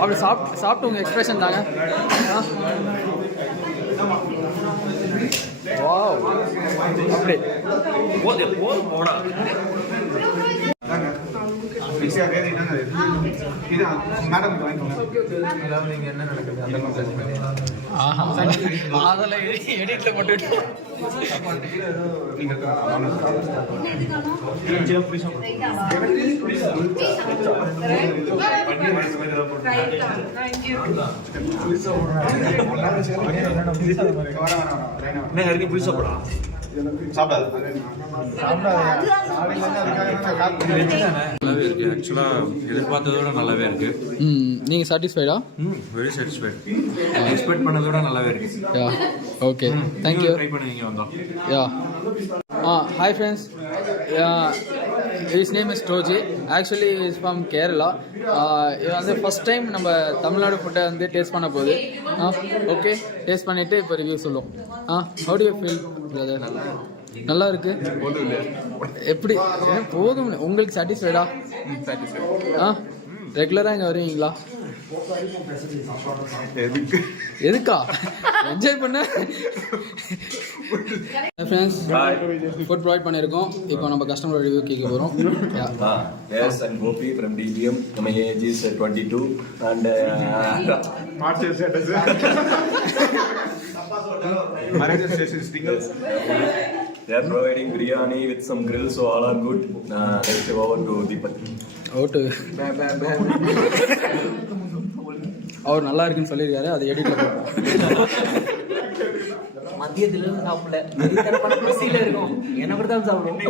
அப்படி சாப்பிட்டு உங்கள் எக்ஸ்பிரஷன் தாங்க. வாவ் அப்படி போடா அதெல்லாம் எடிட்ல போட்டுட்டு நல்லாவே இருக்கு. ஆக்சுவலா எதிர்பார்த்ததோட நல்லாவே இருக்கு. நீங்கள் சாட்டிஸ்ஃபைடா? Very satisfied. எக்ஸ்பெக்ட் பண்ணதோட நல்லாவே இருக்கு. Yeah okay thank you. ட்ரை பண்ணுவீங்க வந்தோம். யா hi friends, his name is Toji. Actually he is from Kerala. இது வந்து ஃபர்ஸ்ட் டைம் நம்ம தமிழ்நாடு ஃபுட்டை வந்து டேஸ்ட் பண்ண போகுது. ஓகே டேஸ்ட் பண்ணிவிட்டு இப்போ ரிவ்யூ சொல்லுவோம். how do you feel brother? நல்லா இருக்கு. எப்படி போதும் உங்களுக்கு சாட்டிஸ்ஃபைடா? ரெகுலராக இங்கே வருவீங்களா? எதுக்கா என்ஜாய் பண்ண ஃப்ரெண்ட்ஸ் ஃபுட் ப்ரொவைட் பண்ணியிருக்கோம். இப்போ நம்ம கஸ்டமர் ரிவ்யூ கேட்க போகிறோம். Yes, and Gopi from DBM. My age is 22 and they are providing biryani with some grills, so all are good. Let's go over to Deepak. ஓட்டு அவர் நல்லா இருக்குன்னு சொல்லியிருக்காரு. அது எடிட்ல மதியத்திலிருந்து சாப்பிடல, இருக்கும் என்ன கொடுத்தாலும் சாப்பிடுவோம்.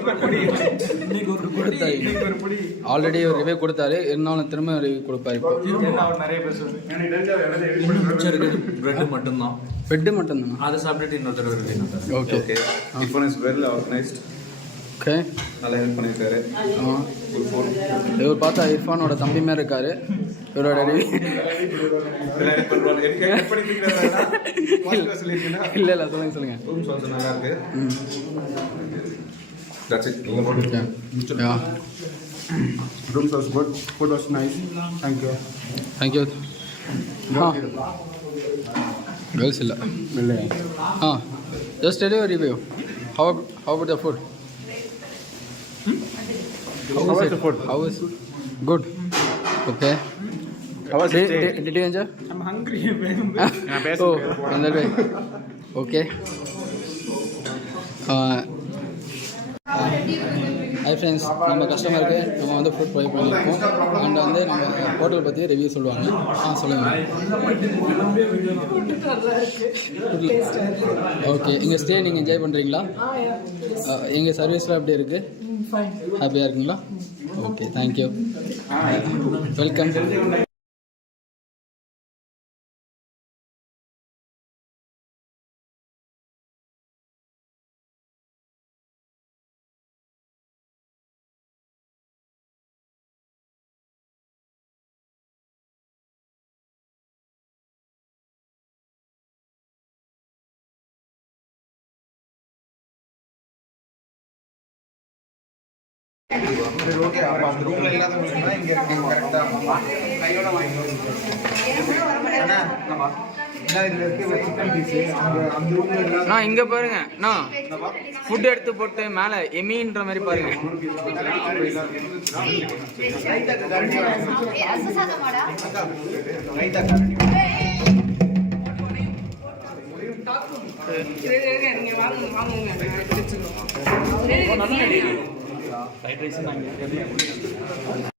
ஆல்ரெடி ஒரு ரிவ்யூ கொடுத்தாரு, இருந்தாலும் திரும்ப ரிவ்யூ கொடுப்பாரு. இப்போ பிரெட் மட்டும்தான். பெட்டு மட்டும்தானா? அதை சாப்பிட்டுட்டு இன்னொரு தடவை இருக்கு. Okay tiffin is well organised. Okay நல்லா ஹெல்ப் பண்ணியிருக்காரு. இவர் பார்த்தா இர்ஃபானோட தம்பி மாதிரி இருக்காரு. இவரோட இல்லை இல்லை சொல்லுங்க ரூம்ஸ் ஆல்சோ நல்லா இருக்கு. That's it. Yeah. Rooms was good. Food was nice. Thank you. Thank you. Girls இல்லை. Just tell your review. How about the food? How was the food? How was good? Okay. How was it? Did you enjoy? I'm hungry. Oh, in that way. Okay. Hi friends, நம்ம கஸ்டமருக்கு நம்ம வந்து food provide பண்ணியிருக்கோம். And வந்து நம்ம hotel பற்றி review சொல்லுவாங்க. சொல்லுங்கள். ஓகே, எங்கள் ஸ்டே நீங்கள் என்ஜாய் பண்ணுறீங்களா? எங்கள் சர்வீஸ்லாம் எப்படி இருக்குது? ஹாப்பியாக இருக்குங்களா? Okay thank you. வெல்கம். ஓகே, அப்போ அந்த ரூமில் இல்லாதவங்களுக்குனா இங்கே இருக்கீங்க கரெக்டாக கையோட வாங்கிக்கணும். இங்கே பாருங்க, ஃபுட் எடுத்து போட்டு மேலே எமின்ற மாதிரி பாருங்க. Fried rice